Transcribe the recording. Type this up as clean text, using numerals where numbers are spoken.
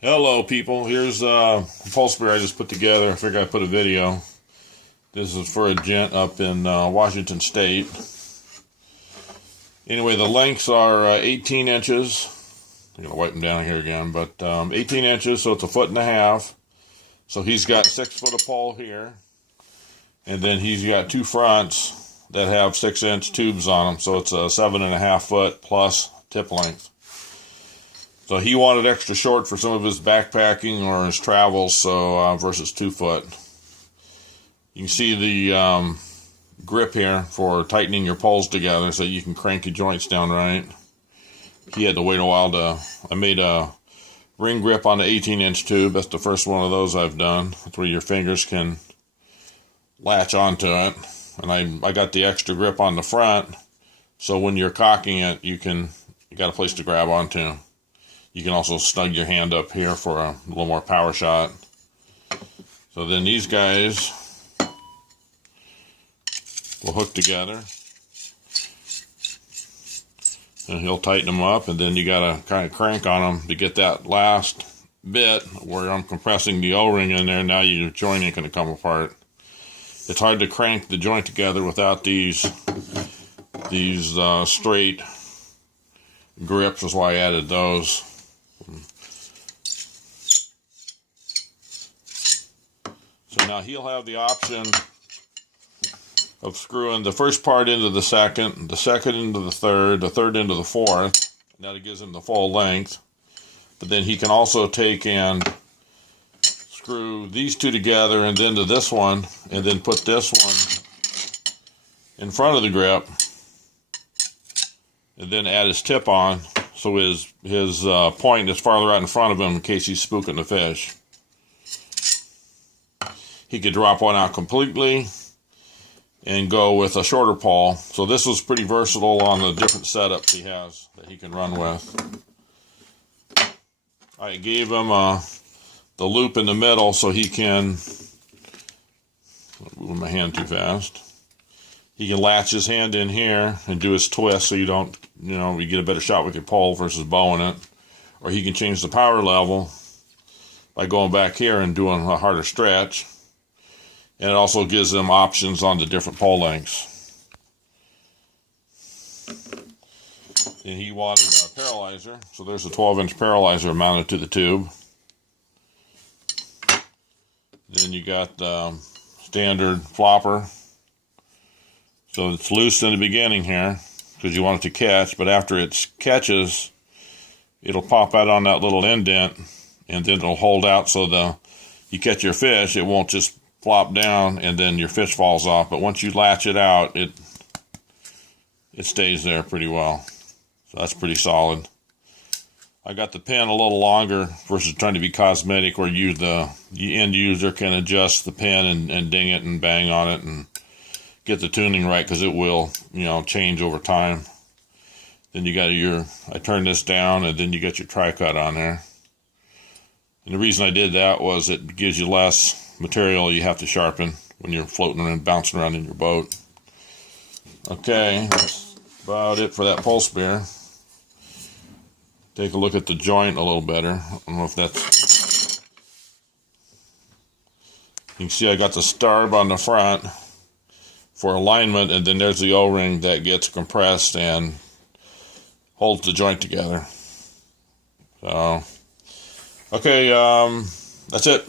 Hello people, here's a pulse beer I just put together. I figured I'd put a video. This is for a gent up in Washington State. Anyway, the lengths are 18 inches. I'm going to wipe them down here again, but 18 inches, so it's 1.5 feet. So he's got 6 foot of pole here. And then he's got two fronts that have 6-inch tubes on them, so it's a 7.5 foot plus tip length. So he wanted extra short for some of his backpacking or his travels, so versus 2 foot. You can see the grip here for tightening your poles together so you can crank your joints down right. He had to wait a while I made a ring grip on the 18-inch tube. That's the first one of those I've done. That's where your fingers can latch onto it. And I got the extra grip on the front, so when you're cocking it, you got a place to grab onto. You can also snug your hand up here for a little more power shot. So then these guys will hook together. And he'll tighten them up, and then you gotta kind of crank on them to get that last bit where I'm compressing the O-ring in there. Now your joint ain't gonna come apart. It's hard to crank the joint together without these straight grips. That's why I added those. So now he'll have the option of screwing the first part into the second into the third into the fourth. Now it gives him the full length. But then he can also take and screw these two together and then to this one, and then put this one in front of the grip, and then add his tip on, so his point is farther out in front of him in case he's spooking the fish. He could drop one out completely and go with a shorter pole. So this was pretty versatile on the different setups he has that he can run with. I gave him the loop in the middle so he can, moving my hand too fast, he can latch his hand in here and do his twist so you don't, you get a better shot with your pole versus bowing it. Or he can change the power level by going back here and doing a harder stretch. And it also gives them options on the different pole lengths. And he wanted a paralyzer, so there's a 12-inch paralyzer mounted to the tube. Then you got the standard flopper. So it's loose in the beginning here because you want it to catch, but after it catches, it'll pop out on that little indent, and then it'll hold out so you catch your fish, it won't just flop down and then your fish falls off. But once you latch it out, it stays there pretty well. So that's pretty solid. I got the pin a little longer versus trying to be cosmetic, where the end user can adjust the pin and ding it and bang on it and get the tuning right, because it will change over time. Then you got I turned this down, and then you got your tri-cut on there. And the reason I did that was it gives you less material you have to sharpen when you're floating and bouncing around in your boat. Okay, that's about it for that pulse beer. Take a look at the joint a little better. I don't know if that's... You can see I got the stub on the front for alignment, and then there's the O-ring that gets compressed and holds the joint together. So, okay, that's it.